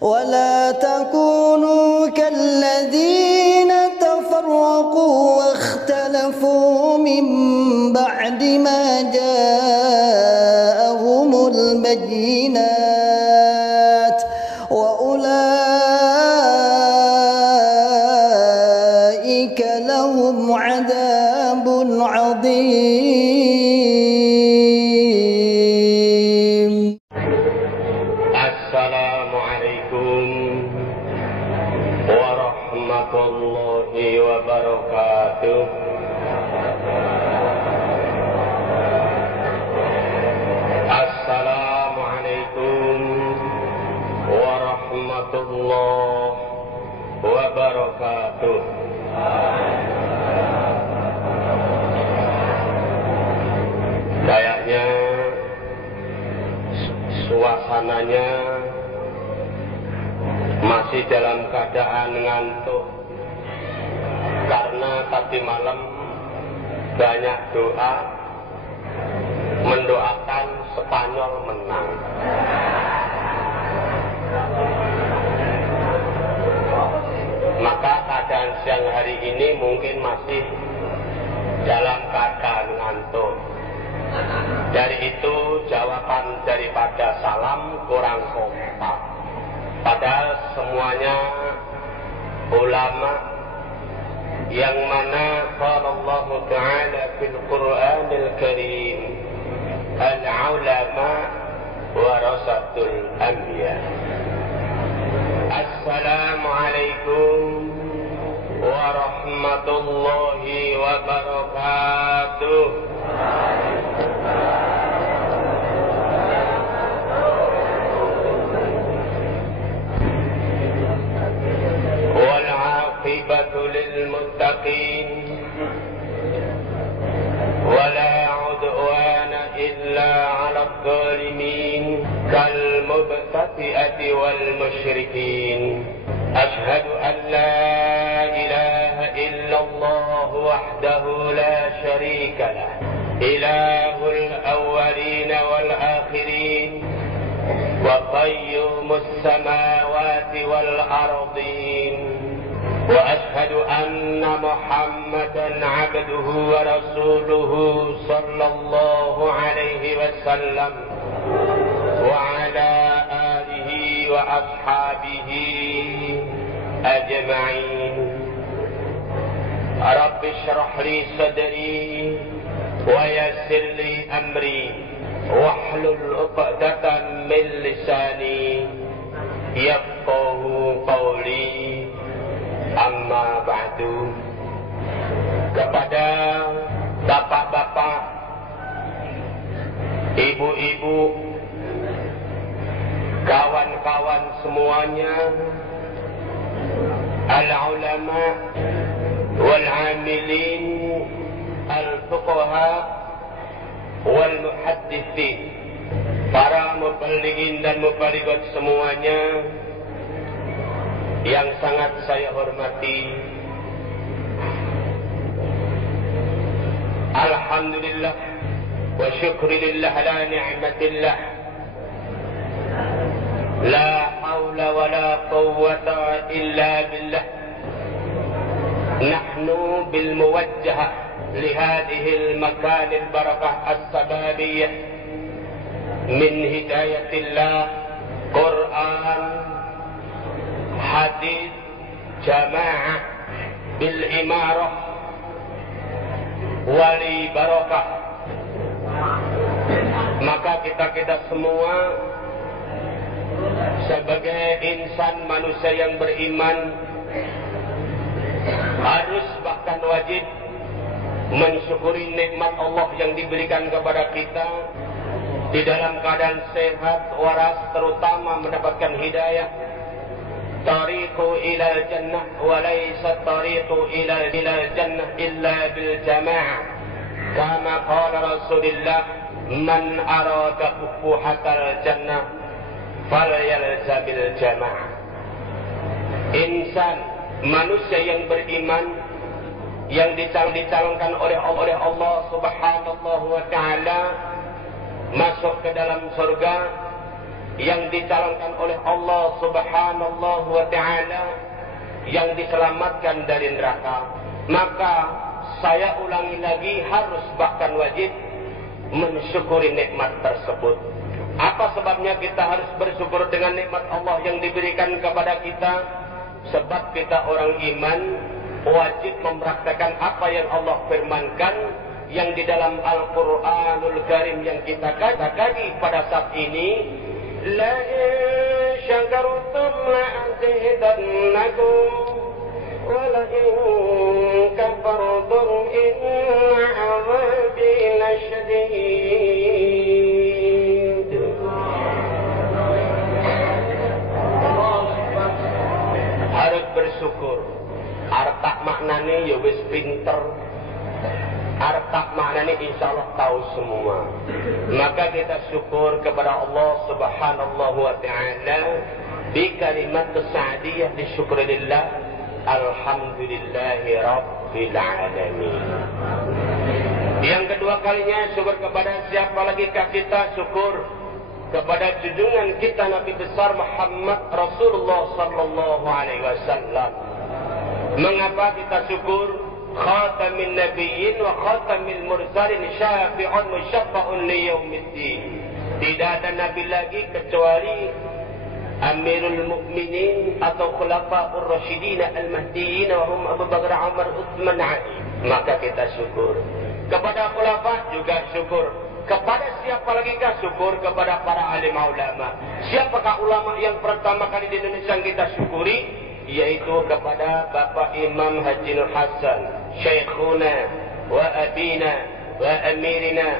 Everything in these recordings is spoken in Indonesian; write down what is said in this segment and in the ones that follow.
ولا تكونوا كالذين تفرقوا واختلفوا من بعد ما جاءهم البينات وأولئك لهم عذاب عظيم. Assalamualaikum warahmatullahi wabarakatuh. Assalamualaikum warahmatullahi wabarakatuh. Kayaknya suasananya masih dalam keadaan ngantuk karena tadi malam banyak doa mendoakan Spanyol menang. Maka keadaan siang hari ini mungkin masih dalam keadaan ngantuk. Dari itu jawaban daripada salam kurang kompak. Padahal semuanya ulama yang mana qala Allah Ta'ala fil Qur'anil Karim al-ulama warasatul anbiya. Assalamualaikum warahmatullahi wabarakatuh. والعاقبة للمتقين ولا عدوان إلا على الظالمين كالمبتدئة والمشركين. أشهد أن لا إله إلا الله وحده لا شريك له إله الأولين والآخرين وقيوم السماوات والأرضين. وأشهد أن محمدا عبده ورسوله صلى الله عليه وسلم وعلى آله وأصحابه أجمعين. رب اشرح لي صدري ويسر لي أمري واحلل عقدة من لساني yafqahu qawli. Amma ba'du. Kepada bapak-bapak, ibu-ibu, kawan-kawan semuanya, al-ulama wal-amilin, al-fuqaha wal-muhaddithin, para mubalighin dan mubaligat semuanya yang sangat saya hormati. Alhamdulillah wa syukrilillah ala ni'matillah. La hawla wa la quwwata illa billah. Nahnu bil muwajjah li hadhihi al makan al barakah as-sababiyyah min hidayatillah, Quran, hadis, jamaah, bil imarah, wali barakah. Maka kita semua sebagai insan manusia yang beriman harus bahkan wajib mensyukuri nikmat Allah yang diberikan kepada kita di dalam keadaan sehat waras, terutama mendapatkan hidayah. Tariqu ilal jannah wa laysa tariqu ilal jannah illa bil jamaah. Kama qala Rasulullah, man arada fuhatal jannah falyalzabil jamaah. Insan, manusia yang beriman yang dicalonkan oleh Allah Subhanahu wa taala masuk ke dalam surga, yang dicalonkan oleh Allah Subhanahu wa ta'ala, yang diselamatkan dari neraka, maka saya ulangi lagi, harus bahkan wajib mensyukuri nikmat tersebut. Apa sebabnya kita harus bersyukur dengan nikmat Allah yang diberikan kepada kita? Sebab kita orang iman, wajib mempraktekkan apa yang Allah firmankan, yang di dalam Al-Quranul Karim yang kita kaji pada saat ini. La in syakartum la'azidannakum wa la in kafartum inna 'adzabi lasyadid. Harus bersyukur. Artak maknanya ya wis pinter. Artak maknanya insyaallah tahu semua. Maka kita syukur kepada Allah Subhanahu wa ta'ala bi kalimat sa'diyah di syukrillah, alhamdulillahi rabbil alamin. Yang kedua kalinya syukur kepada siapa lagi kita? Syukur kepada junjungan kita Nabi besar Muhammad Rasulullah sallallahu alaihi wasallam. Mengapa kita syukur? Khatamin nabiyyin wa khatamil mursalin syafi'un musyaffa'un liyaumiddin. Tidak ada nabi lagi kecuali Amirul Mukminin atau Khulafaur Rasyidin Al-Mahdiyyin wa hum Abu Bakar, Umar, Utsman, Ali. Maka kita syukur. Kepada khulafa juga syukur. Kepada siapa lagi kah? Syukur kepada para alim ulama. Siapakah ulama yang pertama kali di Indonesia yang kita syukuri? Yaitu kepada Bapak Imam Haji Nur Hasan, Syekhuna wa Abina wa Amirina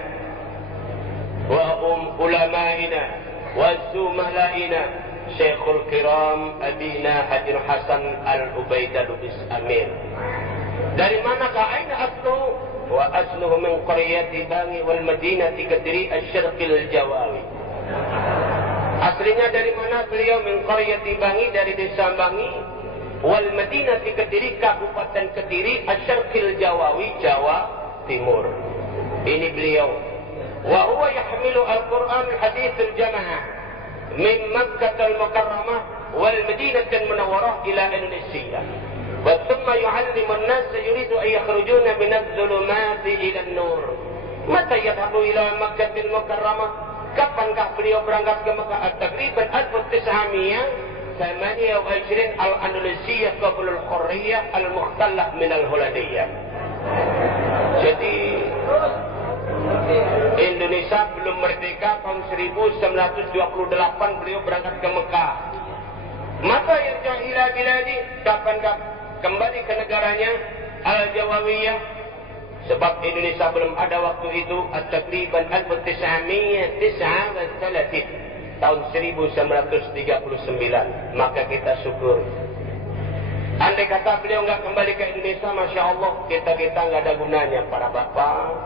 wa Ulamaina wa Zumalaina, Syekhul Kiram Abina Haji Nur Hasan Al-Ubaidah Lubis Amir. Dari manakah aina aslu? Wa asluhu min qaryati Bangi wal Madinati Kadri Asy-Syarqil Jawawi. Aslinya dari mana beliau? Min qaryati Bangi, dari desa Bangi, wal Madinati Kediri, Kabupaten Kediri, Asy-Syarqil Jawawi, Jawa Timur. Ini beliau. Wa huwa yahmilu al-Qur'an al-hadits al-jamaah min Makkah al-Mukarramah wal Madinah al-Munawwarah ila Indonesia. Wa thumma yu'allimu an-nas yuridu an yakhrujuna min adh-dhulumati ila an-nur. Mata yadhabu ila Makkah al-Mukarramah? Kapankah beliau berangkat ke Makkah? Takriban 1900 28 al-Andalusiyah qabla al-Hurriyah al-Mukhtallah min al-Holandiyah. Jadi Indonesia belum merdeka tahun 1928 beliau berangkat ke Mekah. Maka yarja ila biladi, kapankah kembali ke negaranya Al-Jawawiyah? Sebab Indonesia belum ada waktu itu. At-Takriban 1939 tahun 1939. Maka kita syukur. Andai kata beliau nggak kembali ke Indonesia, Masya Allah, kita nggak ada gunanya, para bapak,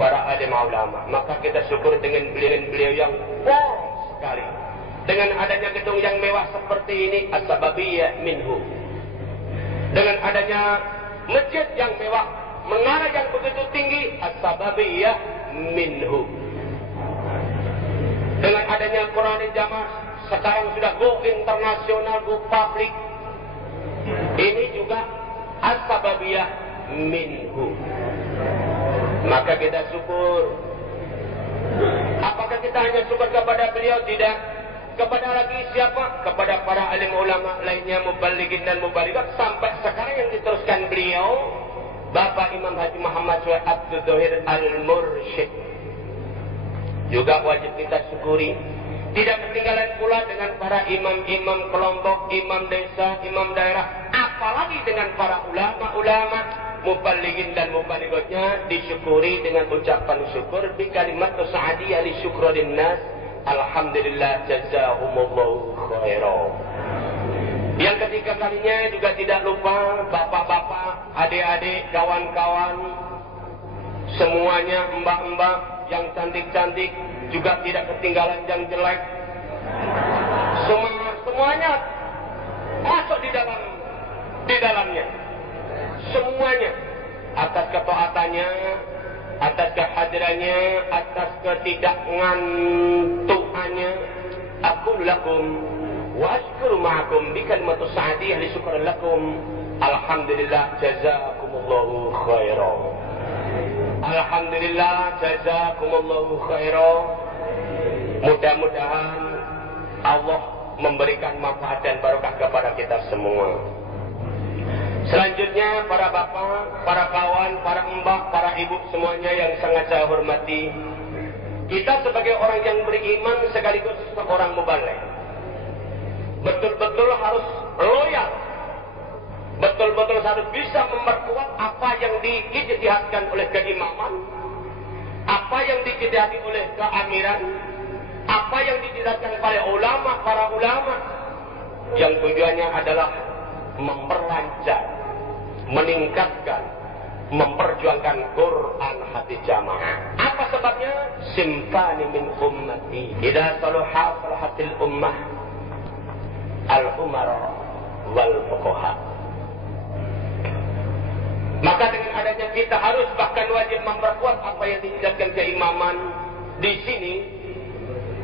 para alim ulama. Maka kita syukur dengan beliau yang wow sekali. Dengan adanya gedung yang mewah seperti ini, as-sababiyah minhu. Dengan adanya masjid yang mewah, menara yang begitu tinggi, as-sababiyah minhu. Dengan adanya Quran Jamaah, sekarang sudah go internasional, go public. Ini juga as-sababiyah minhu. Maka kita syukur. Apakah kita hanya syukur kepada beliau? Tidak. Kepada lagi siapa? Kepada para alim ulama lainnya, mubalighin dan mubaligat. Sampai sekarang yang diteruskan beliau, Bapak Imam Haji Muhammad Syekh Abdul Dhohir Al-Mursyid. Juga wajib kita syukuri. Tidak ketinggalan pula dengan para imam-imam kelompok, imam desa, imam daerah, apalagi dengan para ulama-ulama, mubalighin dan mubalighotnya, disyukuri dengan ucapan syukur bi kalimat sa'diyah li syukrin nas, alhamdulillah jazahumullahu khairan. Yang ketiga kalinya juga tidak lupa bapak-bapak, adik-adik, kawan-kawan, semuanya, mbak-mbak yang cantik-cantik, juga tidak ketinggalan yang jelek. Semuanya masuk di dalamnya. Semuanya, atas ketaatannya, atas kehadirannya, atas ketidakngantukannya, aqulu lakum wa ashkuru ma'akum bi kalimatus sa'diyah li syukran lakum. Alhamdulillah jazakumullahu khairan. Alhamdulillah jazakumullahu khairan. Mudah-mudahan Allah memberikan manfaat dan barokah kepada kita semua. Selanjutnya para bapak, para kawan, para mbak, para ibu semuanya yang sangat saya hormati. Kita sebagai orang yang beriman sekaligus seorang mubaligh, betul-betul harus loyal. Betul-betul harus bisa memperkuat apa yang diijtihadkan oleh keimaman, apa yang diijtihadi oleh keamiran, apa yang diijtihadkan oleh ulama, para ulama, yang tujuannya adalah memperlancar, meningkatkan, memperjuangkan Quran hati jamaah. Apa sebabnya? Simfani min ummati idza salaha salahatil ummah al-umara wal fuqaha. Maka dengan adanya kita harus bahkan wajib memperkuat apa yang diijtihadkan keimaman. Di sini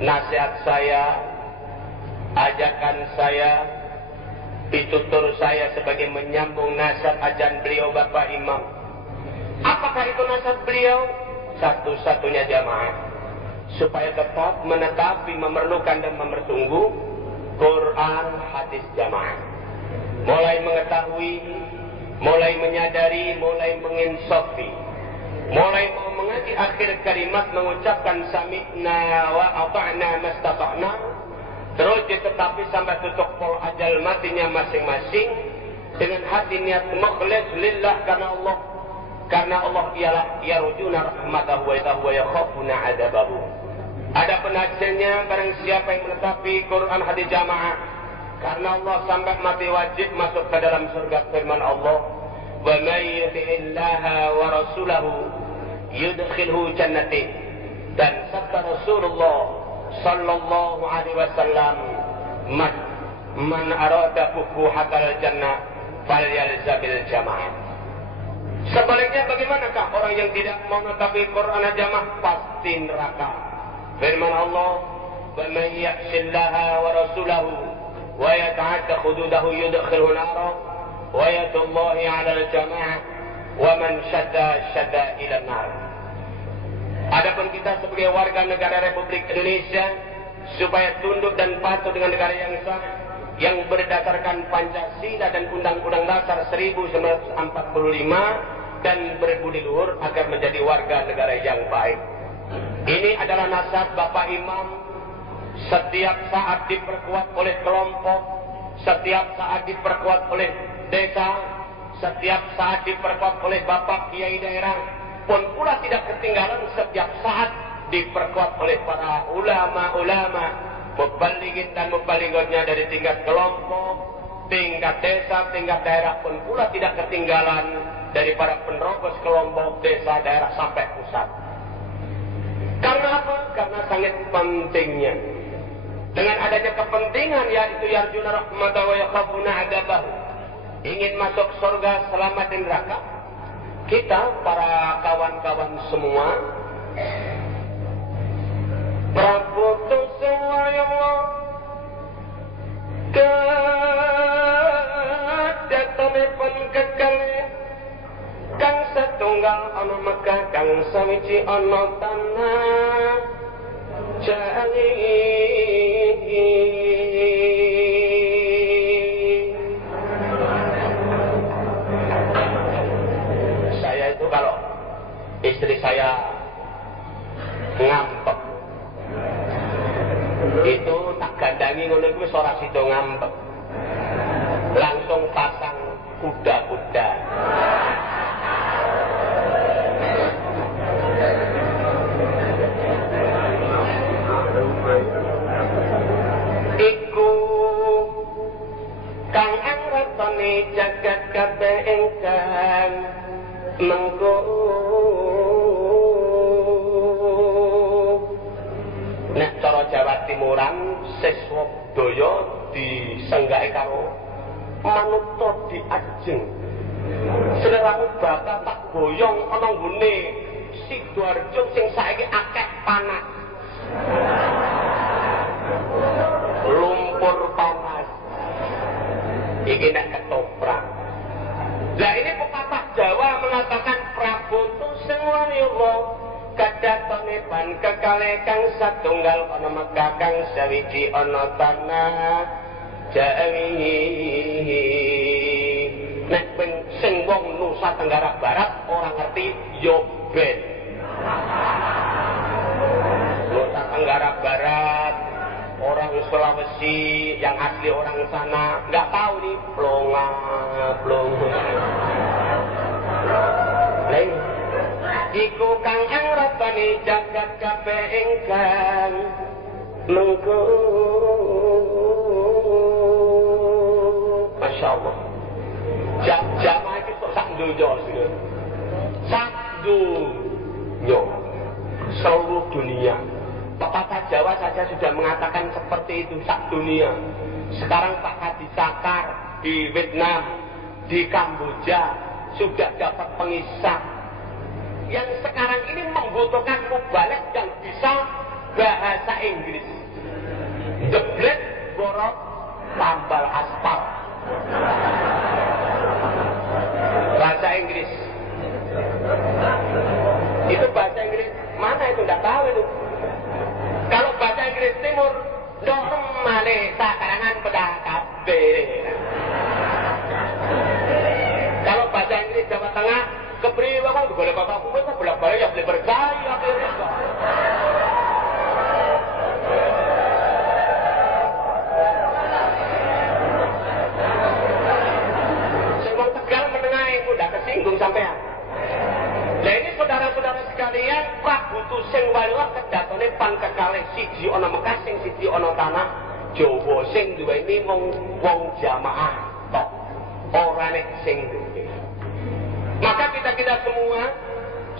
nasihat saya, ajakan saya, pitutur saya sebagai menyambung nasihat ajaran beliau Bapak Imam. Apakah itu nasihat beliau? Satu-satunya jamaah supaya tetap menetapi, memerlukan dan memertunggu Quran hadis jamaah. Mulai mengetahui, mulai menyadari, mulai menginsafi, mulai mau mengaji akhir kalimat mengucapkan sami'na wa ata'na mastata'na, terus tetapi sampai tutup pol ajal matinya masing-masing dengan hati niat mukhlis lillah karena Allah ialah yarjuna rahmatahu wa yakhafuna adzabahu. Ada penasihatnya barang siapa yang menetapi Quran hadis jamaah karena Allah sampai mati wajib masuk ke dalam surga. Firman Allah, wa may yuti'illaha wa rasulahu yudkhilhu jannatin. Dan sabda Rasulullah sallallahu alaihi wasallam, man arada fufuhatal jannah falyalzabil jamaah. Sebaliknya bagaimanakah orang yang tidak mau menetapi Quran jamaah? Pasti neraka. Firman Allah, wa may ya'sillaha wa rasulahu wa yata'adda hududahu yudkhilhu nara wa yatullahi 'alal jamaah wa man syadda ila nar. Adapun kita sebagai warga negara Republik Indonesia supaya tunduk dan patuh dengan negara yang sah yang berdasarkan Pancasila dan Undang-Undang Dasar 1945 dan berbudi luhur agar menjadi warga negara yang baik. Ini adalah nasihat Bapak Imam. Setiap saat diperkuat oleh kelompok, setiap saat diperkuat oleh desa, setiap saat diperkuat oleh Bapak Kiai daerah, pun pula tidak ketinggalan setiap saat diperkuat oleh para ulama-ulama, mubalighin dan mubalighatnya dari tingkat kelompok, tingkat desa, tingkat daerah, pun pula tidak ketinggalan dari para penerobos kelompok desa, daerah sampai pusat. Karena apa? Karena sangat pentingnya. Dengan adanya kepentingan yaitu yarjuna rahmatahu wa yakhafuna adzabahu, ingin masuk surga selamat di neraka, kita para kawan-kawan semua Praputus sewayama kadatanipun kekali kang setunggal ana Mekah kang sawiji ana tanah jali. Saya itu kalau istri saya ngambek itu tak gandangi ngono kuwi ora sida ngambek, langsung pasang kuda-kuda. Iku kang angratane jagat kabeh ingkang mengko nek cara Jawa Timuran siswa daya disenggahe karo manungsa diajeng. Seleramu bakal tak boyong ana nggone Sidoarjo sing saiki akeh panas. lumpur panas. Iki nek ketoprak. Lah ini pepatah Jawa mengatakan Prabowo sing waliya kadhatone ban kekale kang satunggal ana Mekah kang sawiji ana tanah Jawi. Nek sing wong Nusa Tenggara Barat orang ngerti yo ben. Nusa Tenggara Barat, orang Sulawesi yang asli orang sana nggak tahu nih plonga. Lain, iku kang angratane jagat kabeh ingkang mengko. Masya Allah. Jamaah itu sak dunia, sak dunia, seluruh dunia. Pepatah Jawa saja sudah mengatakan seperti itu, sak dunia. Sekarang Pak Hadi Cakar di Vietnam, di Kamboja sudah dapat pengisah. Yang sekarang ini membutuhkan mubalek yang bisa bahasa Inggris. Jebret borok tambal aspal. Bahasa Inggris. Itu bahasa Inggris mana itu? Tidak tahu itu. Kalau bahasa Inggris Timur, normale sakarangan pedah kabeh. Kalau bahasa Inggris Jawa Tengah, kepriwe kok boleh bapak kuwi kok bolak-balik ya boleh berkali akhirnya kok. Sing Tegal menengah itu udah kesinggung sampean. Nah ini saudara-saudara sekalian, Prabu Tusing Walilah kedatone pan kekalih siji ana Mekah sing siji ana tanah Jawa sing duweni wong jamaah tok. Ora nek sing duwe. Maka kita semua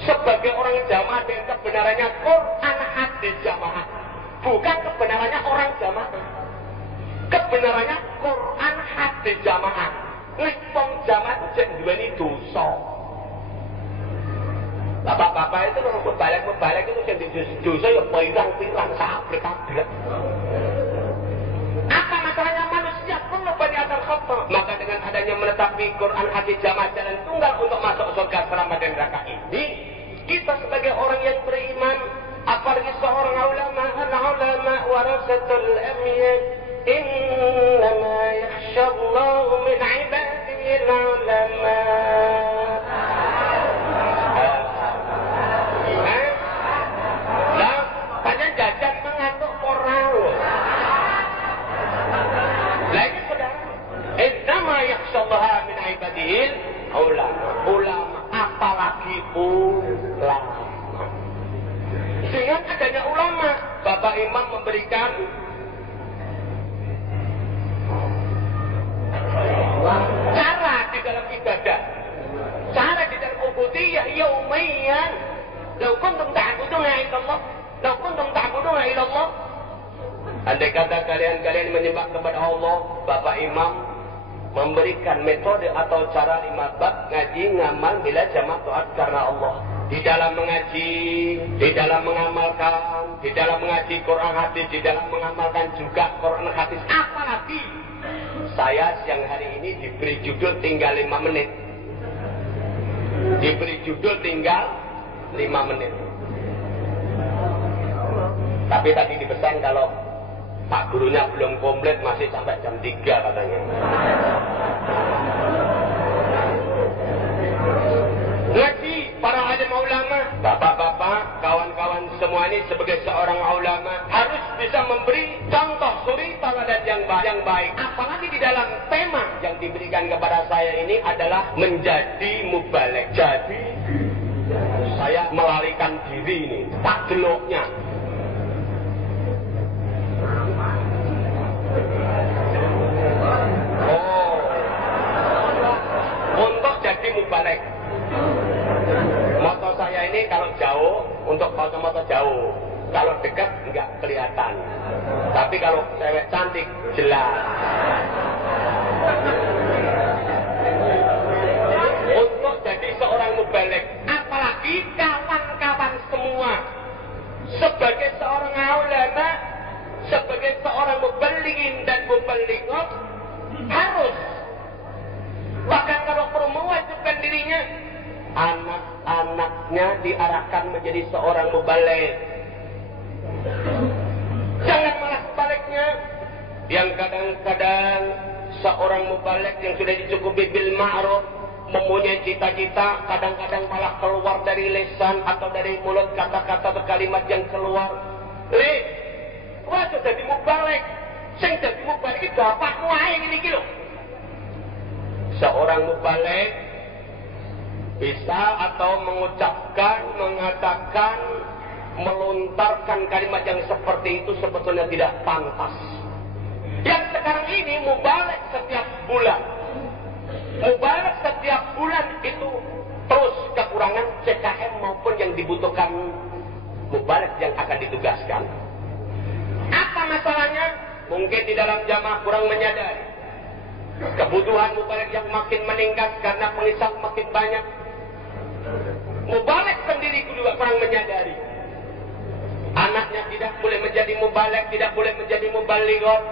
sebagai orang jamaah dengan kebenarannya Quran hadis jamaah. Bukan kebenarannya orang jamaah. Kebenarannya Quran hadis jamaah. Nek wong jamaah itu jek duweni dosa. Bapak-bapak itu kalau balik itu yang dosa ya pirang-pirang sabrek-sabrek. Apa masalahnya manusia perlu banyak khata? Maka dengan adanya menetapi Quran hadis jamaah jalan tunggal untuk masuk surga selama dan neraka ini, kita sebagai orang yang beriman, apalagi seorang ulama warasatul anbiya, innama yakhshallahu min ibadihi ulama. Jajan mengantuk moral. Lagi saudara, innama yakhshallaha min ibadihil ulama, apalagi ulama. Dengan adanya ulama, Bapak Imam memberikan cara di dalam ibadah, cara di dalam ubudiyah yaumiyan. Law kuntum ta'buduna illallah, law kuntum ta'buduna illallah. Andai kata kalian menyembah kepada Allah, Bapak Imam memberikan metode atau cara 5 bab ngaji ngamal bila jamaah taat karena Allah. Di dalam mengaji, di dalam mengamalkan, di dalam mengaji Quran hadis, di dalam mengamalkan juga Quran hadis. Apalagi saya siang hari ini diberi judul tinggal 5 menit. Diberi judul tinggal 5 menit. Tapi tadi dipesan kalau Pak gurunya belum komplit masih sampai jam 3 katanya. Ngaji para alim ulama, bapak-bapak, kawan-kawan semua ini sebagai seorang ulama harus bisa memberi contoh suri teladan yang baik. Apalagi di dalam tema yang diberikan kepada saya ini adalah menjadi mubalek. Jadi saya melarikan diri ini, tak deloknya. Untuk jadi mubalek. Moto saya ini kalau jauh, untuk foto-foto jauh. Kalau dekat enggak kelihatan. Tapi kalau cewek cantik, jelas. Untuk jadi seorang mubalek, apalagi kawan-kawan semua, sebagai seorang ulama, sebagai seorang mubalighin dan mubalighat harus, bahkan kalau perlu mewajibkan dirinya, anak-anaknya diarahkan menjadi seorang mubaligh. Jangan malah sebaliknya, yang kadang-kadang seorang mubaligh yang sudah dicukupi bil ma'ruf, mempunyai cita-cita, kadang-kadang malah keluar dari lisan atau dari mulut kata-kata atau kalimat yang keluar, wah sudah di mubaligh, sing dadi mubaligh iki bapakmu ae ngene iki lho. Seorang mubaligh bisa atau mengucapkan, mengatakan, melontarkan kalimat yang seperti itu sebetulnya tidak pantas. Yang sekarang ini mubaligh setiap bulan, mubaligh setiap bulan itu terus kekurangan CKM maupun yang dibutuhkan mubaligh yang akan ditugaskan. Apa masalahnya? Mungkin di dalam jamaah kurang menyadari kebutuhan mubaligh yang makin meningkat karena pengisah makin banyak. Mubaligh sendiri juga kurang menyadari anaknya tidak boleh menjadi mubaligh, tidak boleh menjadi mubalighat,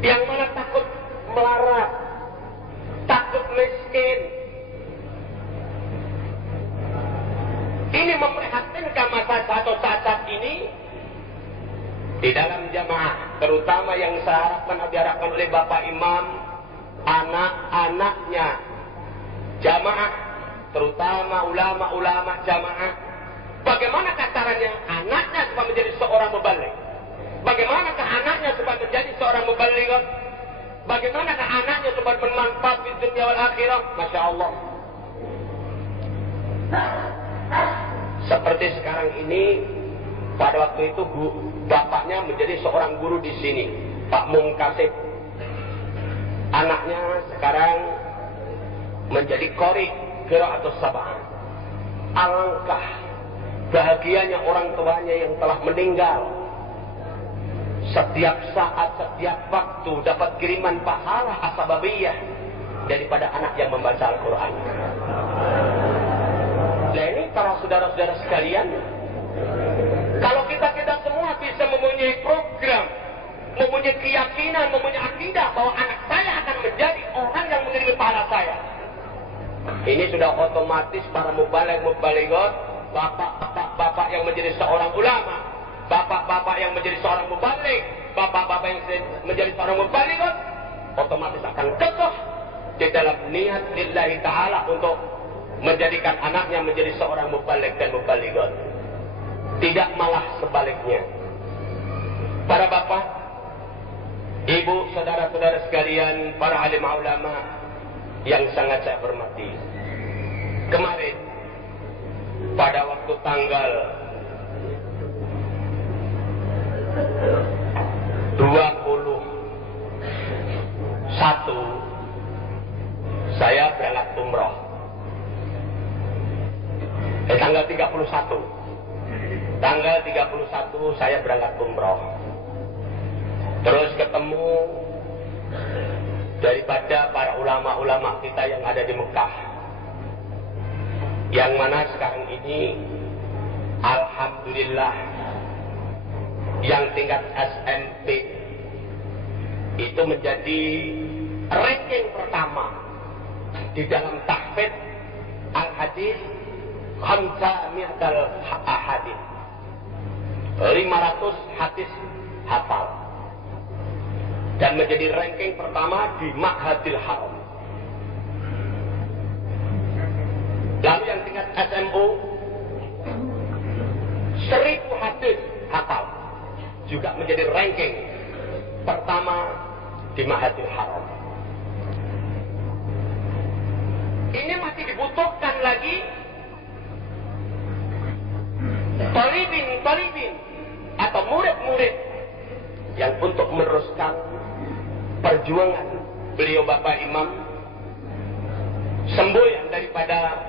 yang mana takut melarat, takut miskin. Ini memprihatinkan masa atau saat ini di dalam jamaah, terutama yang saya harapkan diarahkan oleh Bapak Imam, anak-anaknya jamaah, terutama ulama-ulama jamaah. Bagaimanakah caranya anaknya supaya menjadi seorang mubaligh? Bagaimanakah anaknya supaya menjadi seorang mubalighat? Bagaimanakah anaknya supaya bermanfaat di dunia wal akhirah? Masya Allah. Seperti sekarang ini, pada waktu itu bapaknya menjadi seorang guru di sini, Pak Mungkasib. Anaknya sekarang menjadi qori qiraatus sab'ah. Alangkah bahagianya orang tuanya yang telah meninggal. Setiap saat, setiap waktu dapat kiriman pahala asbabiyah daripada anak yang membaca Al-Quran. Nah ini para saudara-saudara sekalian, kalau kita semua bisa mempunyai program, mempunyai keyakinan, mempunyai akidah bahwa anak saya akan menjadi orang yang mengiringi pahala saya, ini sudah otomatis para mubaligh-mubalighat, bapak-bapak yang menjadi seorang ulama, bapak-bapak yang menjadi seorang mubaligh, bapak-bapak yang menjadi seorang mubalighat, otomatis akan kekeh di dalam niat lillahi ta'ala untuk menjadikan anaknya menjadi seorang mubaligh dan mubalighat. Tidak malah sebaliknya. Para bapak, ibu, saudara-saudara sekalian, para alim ulama yang sangat saya hormati, kemarin pada waktu tanggal 21 saya berangkat umroh. Tanggal 31 saya berangkat umroh. Terus ketemu daripada para ulama-ulama kita yang ada di Mekah, yang mana sekarang ini alhamdulillah yang tingkat SMP itu menjadi ranking pertama di dalam tahfidz al-hadis, 500 ahadits, 500 hadis hafal, dan menjadi ranking pertama di Ma'hadil Haram. Lalu yang tingkat SMU 1000 hadis hafal, juga menjadi ranking pertama di Ma'hadil Haram. Ini masih dibutuhkan lagi talibin atau murid-murid yang untuk meneruskan perjuangan beliau Bapak Imam, semboyan daripada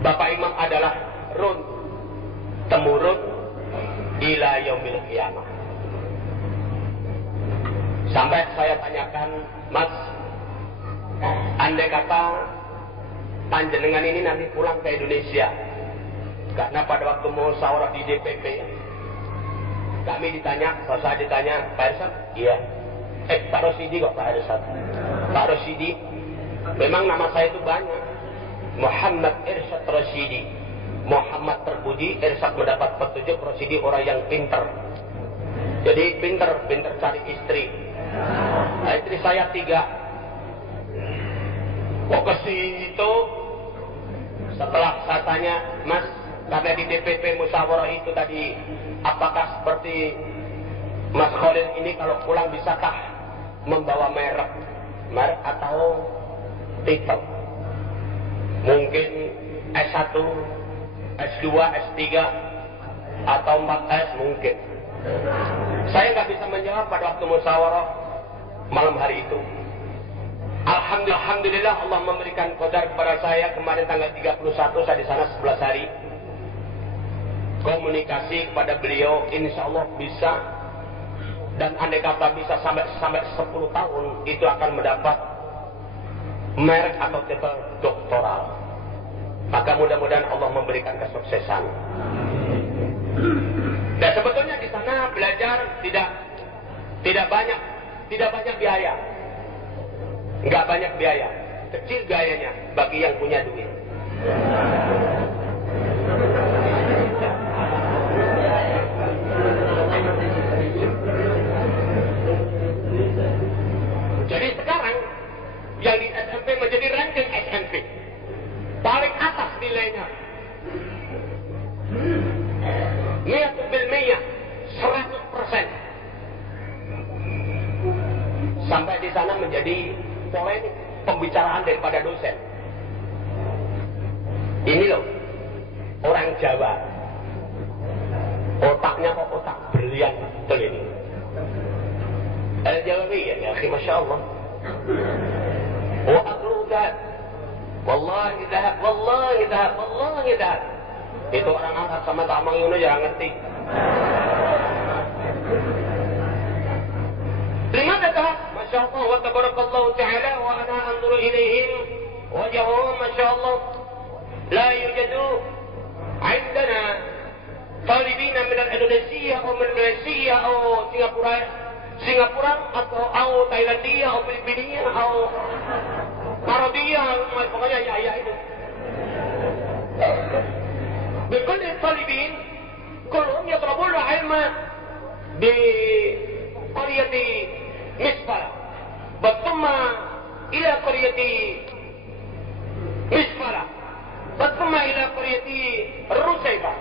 Bapak Imam adalah run temurun ila yaumil qiyamah. Sampai saya tanyakan, Mas, andai kata panjenengan ini nanti pulang ke Indonesia, karena pada waktu musyawarah di DPP Kami ditanya, saya ditanya, Pak Irsyad? Iya. Pak Rosidi kok Pak Irsyad? Pak Rosidi, memang nama saya itu banyak. Muhammad Irsyad Rosidi. Muhammad terpuji, Irsyad mendapat petunjuk, Rosidi orang yang pinter. Jadi pinter cari istri. Nah, istri saya 3. Kok ke situ? Setelah saya tanya, Mas, karena di DPP musyawarah itu tadi, apakah seperti Mas Khalil ini kalau pulang bisakah membawa merek atau titel? Mungkin S1, S2, S3 atau 4S mungkin. Saya nggak bisa menjawab pada waktu musyawarah malam hari itu. Alhamdulillah Allah memberikan qadar kepada saya kemarin tanggal 31, saya di sana 11 hari. Komunikasi kepada beliau, insya Allah bisa. Dan andai kata bisa sampai 10 tahun, itu akan mendapat merek atau titel doktoral. Maka mudah-mudahan Allah memberikan kesuksesan. Dan sebetulnya di sana belajar tidak banyak biaya. Nggak banyak biaya, kecil biayanya bagi yang punya duit. Jadi sekarang yang di SMP menjadi ranking SMP paling atas nilainya. 100%. Sampai di sana menjadi polemik pembicaraan daripada dosen. Ini loh, orang Jawa otaknya kok otak brilian betul ini. Al-Jawabiyah ya akhi, Masya Allah. Wa aqlu dhahab, wallahi dhahab, wallahi dhahab, wallahi dhahab. Itu orang angkat sama tak mengiunu jangan ngerti. Limada dhahab? Masya Allah wa tabarakallahu ta'ala wa ana anzuru ilaihim wajahum Masya Allah la yujadu عندنا طالبين من الإندونيسيا أو من ماليزيا أو Singapura atau Thailandia atau Filipina atau Arabia, pokoknya ya itu. بكل الطالبين كلهم يطلبون العلم بقرية مسفرة ثم إلى قرية مسفرة ثم إلى قرية الرسيبة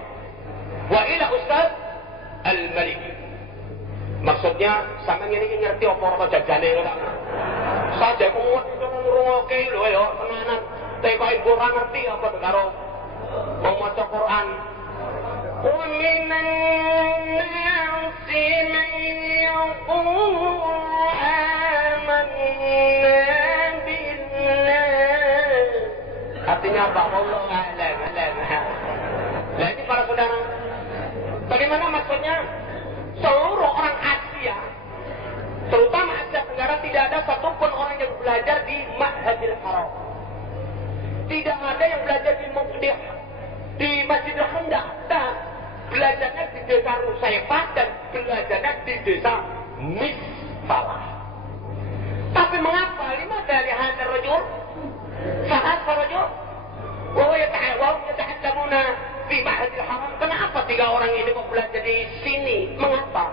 وإلى أستاذ الملك. Maksudnya sampeyan ini ngerti apa-apa jajane ora. Saja kuat ngrungokke lho ya tenanan. Teko ibu ora ngerti apa karo wong maca Quran. Wa minan nasi man yaqulu amanna billah. Artinya apa? Allah alam. Nah ini para saudara, bagaimana maksudnya? Seluruh orang Asia, terutama Asia Tenggara, tidak ada satupun orang yang belajar di Ma'hadil Haram. Tidak ada yang belajar di Masjidil Hamdah. Nah, belajarnya di desa Rusaifah dan belajarnya di desa Misfalah. Tapi mengapa? Lima dari hadar rajul, saat rajul, wa yata'allamuna di Ma'hadil Haram. Kenapa 3 orang ini kok belajar di sini? Mengapa?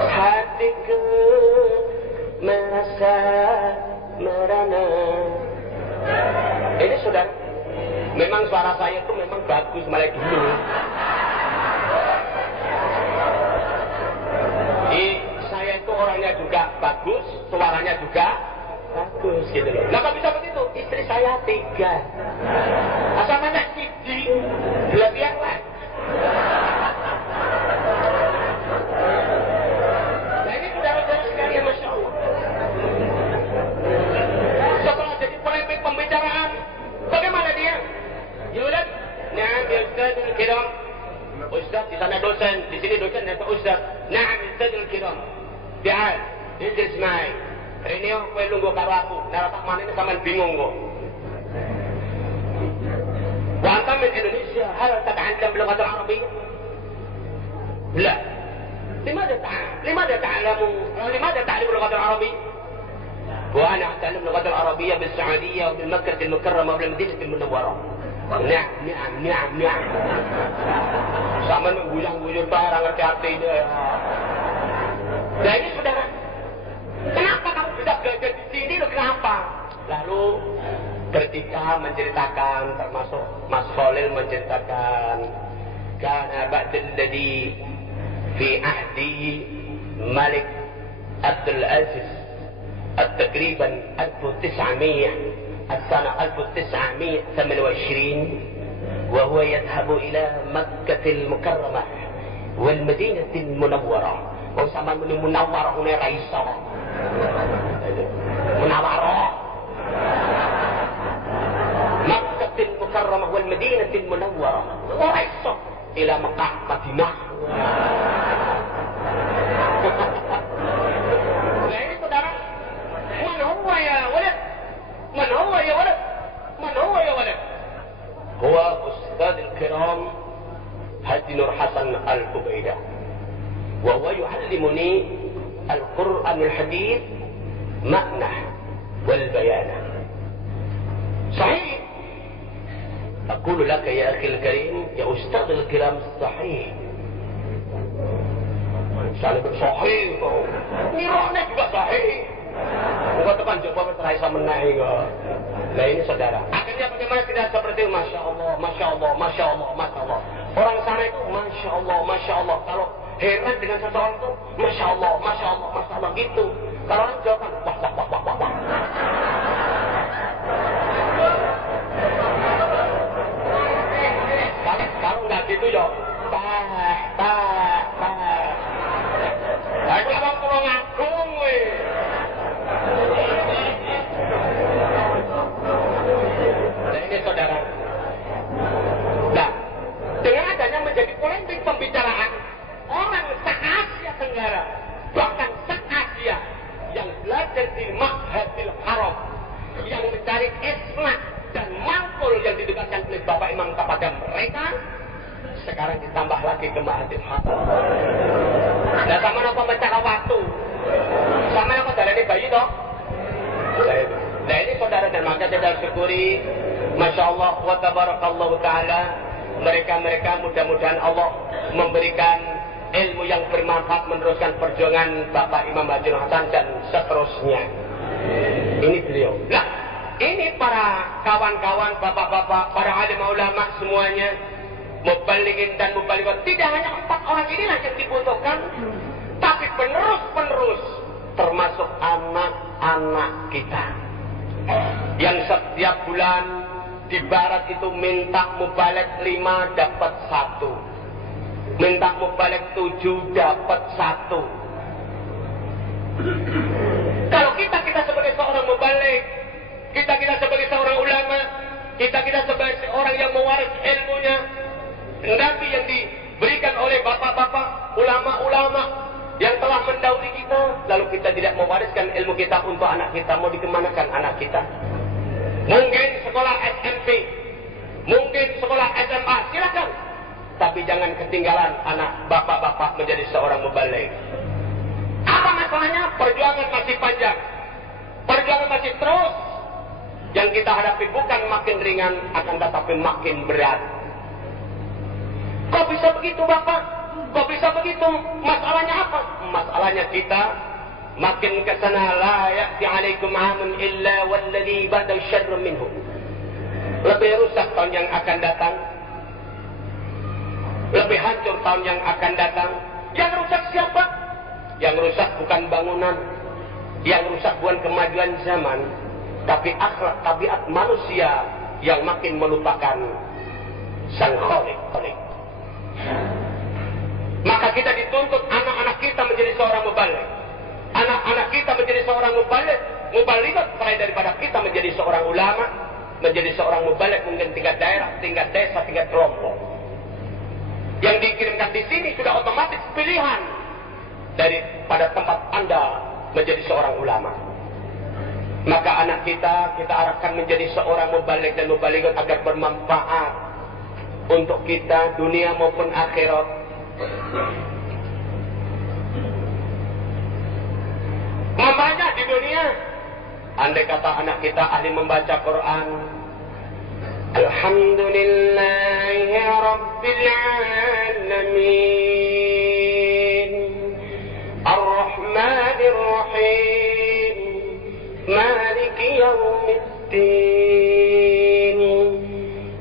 Hatiku merasa merana. Ini sudah, memang suara saya itu memang bagus mulai dulu. Saya itu orangnya juga bagus, suaranya juga bagus gitu loh. Nah, kok bisa begitu? Istri saya 3. Asal mana siji? Lebih apa? Nah ini saudara-saudara sekalian, Masya Allah. Setelah jadi polemik pembicaraan, bagaimana dia? Yaudah, nah dia Ustadzul Kiram. Ustadz di sana dosen, di sini dosen dan Ustadz. Nah, Ustadzul Kiram. Ta'al, ijlis mai. Ini kowe lungguh karo aku, nek tak manene sampean bingung kok. أنت من إندونيسيا هل تتعلم اللغة العربية؟ لا. لماذا تعلم اللغة العربية؟ وأنا أتعلم اللغة العربية بالسعودية وبمكة المكرمة وبالمدينة المنورة. Niam. Sama mengguyang-guyur barang ngerti dia. Nah ini saudara, kenapa kamu bisa belajar di sini? Kenapa? Lalu ketika menceritakan, termasuk Mas Khalil menceritakan, karena ba'dal ladhi fi ahdi Malik Abdul Aziz at-takriban 1900 السنة 1928 وهو يذهب إلى مكة المكرمة والمدينة المنورة وسمى من المنورة هنا رئيسة منورة مكة المكرمة والمدينة المنورة ورئيسة إلى مكة مدينة. Jadi saudara, man huwa ya walad? من هو يا ولد؟ هو أستاذ الكرام هادي نور حسن الكبيدة، وهو يعلمني القرآن الحديث معنى والبيان. صحيح، أقول لك يا أخي الكريم يا أستاذ الكرام صحيح. صحيح نيرانnya juga sahih. Bukan tekan coba berterai sama naik. Nah ini saudara, akhirnya bagaimana tidak seperti Masya Allah. Orang sana itu Masya Allah. Kalau heran dengan seseorang itu Masya Allah gitu. Kalau orang Jawa kan wah. Kalau nggak gitu ya Aku abang pulang agung weh. Nah ini saudara. Nah, dengan adanya menjadi polemik pembicaraan orang se-Asia Tenggara, bahkan se-Asia yang belajar di Ma'hadil Haram, yang mencari islah dan mangkul yang didekatkan oleh Bapak Imam kepada mereka, sekarang ditambah lagi ke Ma'hadil Haram. Nah sama apa mencari waktu, sama apa dalane bayi toh. Nah ini saudara, dan maka kita syukuri Masya Allah wa tabarakallahu ta'ala, mereka mudah-mudahan Allah memberikan ilmu yang bermanfaat meneruskan perjuangan Bapak Imam Haji Hasan dan seterusnya. Ini beliau. Nah ini para kawan-kawan, bapak-bapak, para alim ulama semuanya, mubalighin dan mubalighat, tidak hanya 4 orang inilah yang dibutuhkan, tapi penerus-penerus, termasuk anak-anak kita yang setiap bulan di barat itu minta mubaligh 5 dapat 1, minta mubaligh 7 dapat 1. Kalau kita sebagai seorang mubaligh, kita sebagai seorang ulama, kita sebagai seorang yang mewaris ilmunya Nabi yang diberikan oleh bapak-bapak ulama-ulama yang telah mendahului kita, lalu kita tidak mewariskan ilmu kita untuk anak kita, mau dikemanakan anak kita? Mungkin sekolah SMP, mungkin sekolah SMA, silakan, tapi jangan ketinggalan anak bapak-bapak menjadi seorang mubaligh. Apa masalahnya? Perjuangan masih panjang, perjuangan masih terus. Yang kita hadapi bukan makin ringan, akan tetapi makin berat. Kok bisa begitu Bapak? Kok bisa begitu? Masalahnya apa? Masalahnya kita makin kesana, la ya'ti alaikum amun illa walladhi ba'da syarrun minhu. Lebih rusak tahun yang akan datang, lebih hancur tahun yang akan datang. Yang rusak siapa? Yang rusak bukan bangunan, yang rusak bukan kemajuan zaman, tapi akhlak tabiat manusia yang makin melupakan Sang Khalik. Maka kita dituntut anak-anak kita menjadi seorang mubaligh. Anak-anak kita menjadi seorang mubalighat, mulai daripada kita menjadi seorang ulama, menjadi seorang mubaligh mungkin tingkat daerah, tingkat desa, tingkat kelompok. Yang dikirimkan di sini sudah otomatis pilihan daripada tempat Anda menjadi seorang ulama. Maka anak kita arahkan menjadi seorang mubaligh dan mubalighat agar bermanfaat untuk kita dunia maupun akhirat. Membaca di dunia, andai kata anak kita ahli membaca Quran, Alhamdulillahi Rabbil Alamin, Ar-Rahmanir Rahim, Maliki Yawmiddin,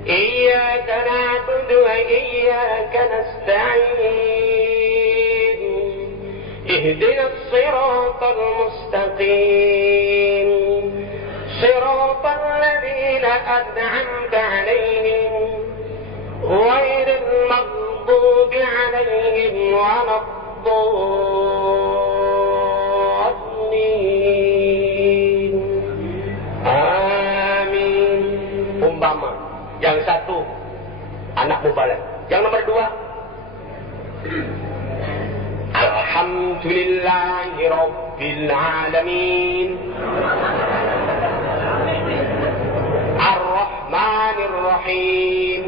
Iyyaka na'budu wa iyyaka nasta'in, Ihdinas siratal mustaqim, siratal ladzina an'amta 'alaihim, ghairil maghdubi 'alaihim waladdallin. Amin. Umpama yang satu anak mubalagh, yang nomor dua Alhamdulillahi Rabbil Alamin, Ar-Rahmanir Rahim,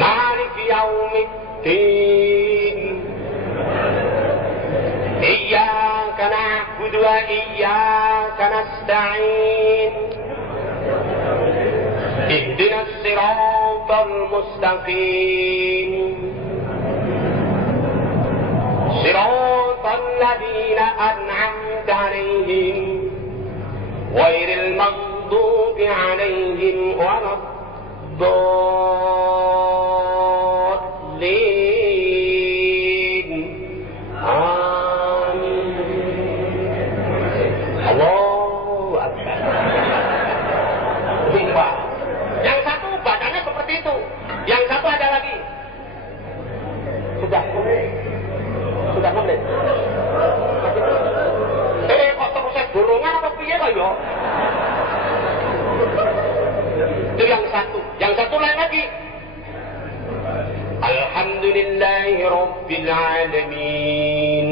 Maliki Yawmiddin, Iyyaka na'budu wa iyyaka nasta'in, Ihdinas siratal mustaqim, siratal ladzina an'amta 'alaihim, ghairil maghdubi 'alaihim waladdallin. Amin. Allahu Akbar. Sumpah. Yang satu bacanya seperti itu, yang satu ada lagi. Sudah menit. Kok terus saya borongan apa piye kok ya? Itu yang satu. Yang satu lain lagi. Alhamdulillahi Rabbil Alamin,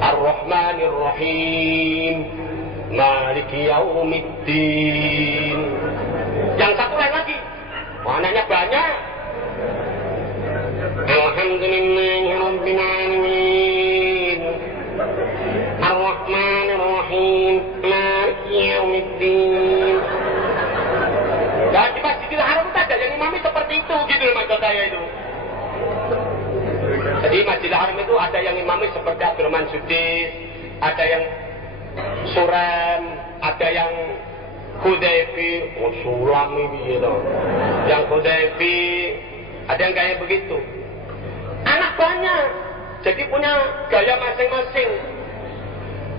Ar-Rahmanir Rahim, Maliki Yawmiddin. Yang satu lain lagi. Warnanya banyak. Alhamdulillahi Rabbil Alamin, Ar-Rahmanir Rahim, Maliki Yawmiddin. Dan di Masjidil Haram itu ada yang imami seperti itu, gitu loh maksud saya itu. Jadi Masjidil Haram itu ada yang imami seperti Abdurrahman Sudis, ada yang Suram, ada yang Hudayfi, Sulam ini gitu. Yang Hudayfi, ada yang kayak begitu. Anak banyak, jadi punya gaya masing-masing.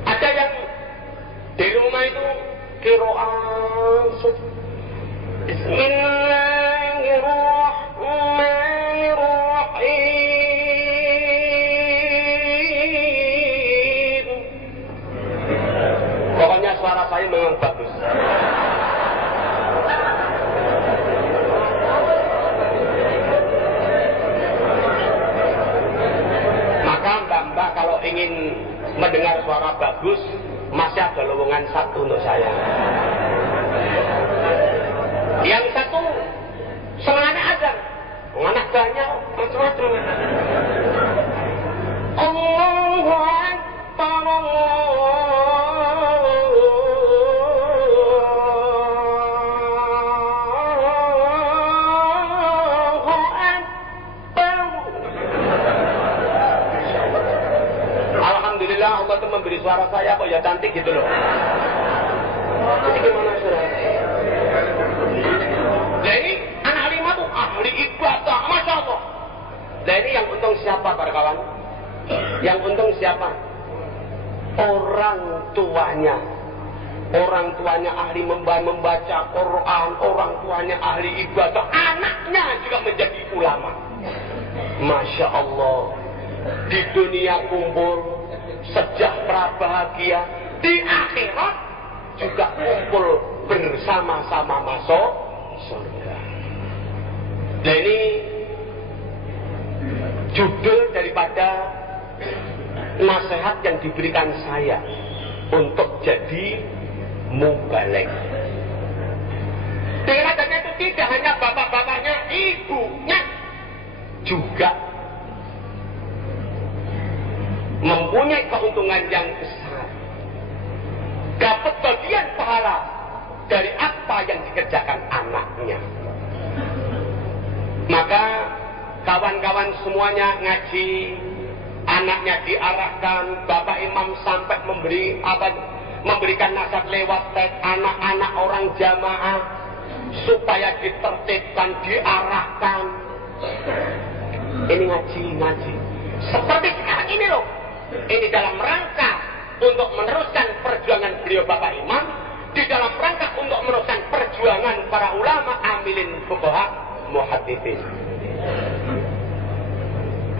Ada yang di rumah itu qiraat Bismillahirrahmanirrahim. Pokoknya suara saya memang bagus. Mbak kalau ingin mendengar suara bagus, masih ada lowongan satu untuk saya. Yang satu semangatnya azan, anak banyak macam-macam. Allahu Akbar, Allah itu memberi suara saya kok ya cantik gitu loh. Jadi gimana suara? Nah ini anak lima tuh ahli ibadah, Masya Allah. Nah ini yang untung siapa para kawan? Yang untung siapa? Orang tuanya. Orang tuanya ahli membaca Quran, orang tuanya ahli ibadah, anaknya juga menjadi ulama. Masya Allah. Di dunia kumpul sejahtera bahagia, di akhirat juga kumpul bersama-sama masuk surga. Nah ini judul daripada nasihat yang diberikan saya untuk jadi mubalek. Dengan adanya itu tidak hanya bapak-bapaknya, ibunya juga mempunyai keuntungan yang besar. Dapat bagian pahala dari apa yang dikerjakan anaknya. Maka kawan-kawan semuanya ngaji, anaknya diarahkan, Bapak Imam sampai memberikan nasihat lewat teks anak-anak orang jamaah supaya ditertibkan, diarahkan. Ini ngaji. Seperti sekarang ini loh. Ini dalam rangka untuk meneruskan perjuangan beliau Bapak Imam, di dalam rangka untuk meneruskan perjuangan para ulama amilin fuqaha muhadditsin.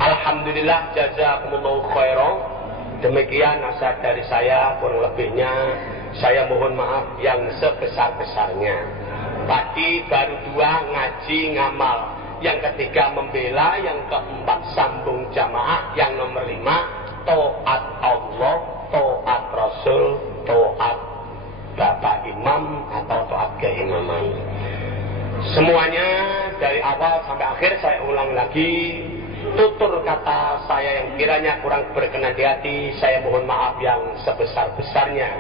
Alhamdulillah, jazakumullahu khairan. Demikian nasihat dari saya, kurang lebihnya saya mohon maaf yang sebesar-besarnya. Tadi baru 2 ngaji ngamal, yang ketiga membela, yang keempat sambung jamaah, yang nomor 5 taat Allah, taat Rasul, taat Bapak Imam atau taat keimaman. Semuanya dari awal sampai akhir saya ulang lagi, tutur kata saya yang kiranya kurang berkenan di hati, saya mohon maaf yang sebesar-besarnya.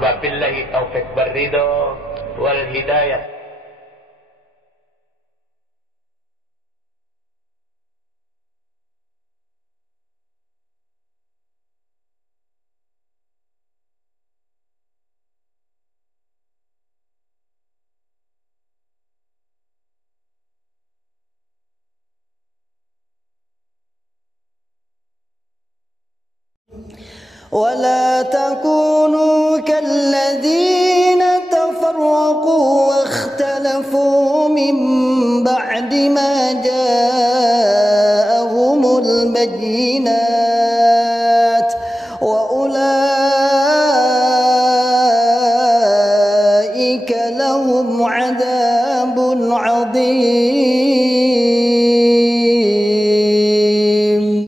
Wabillahi taufik warridho wal hidayah. ولا تكونوا كالذين تفرقوا واختلفوا من بعد ما جاءهم البينات وأولئك لهم عذاب عظيم.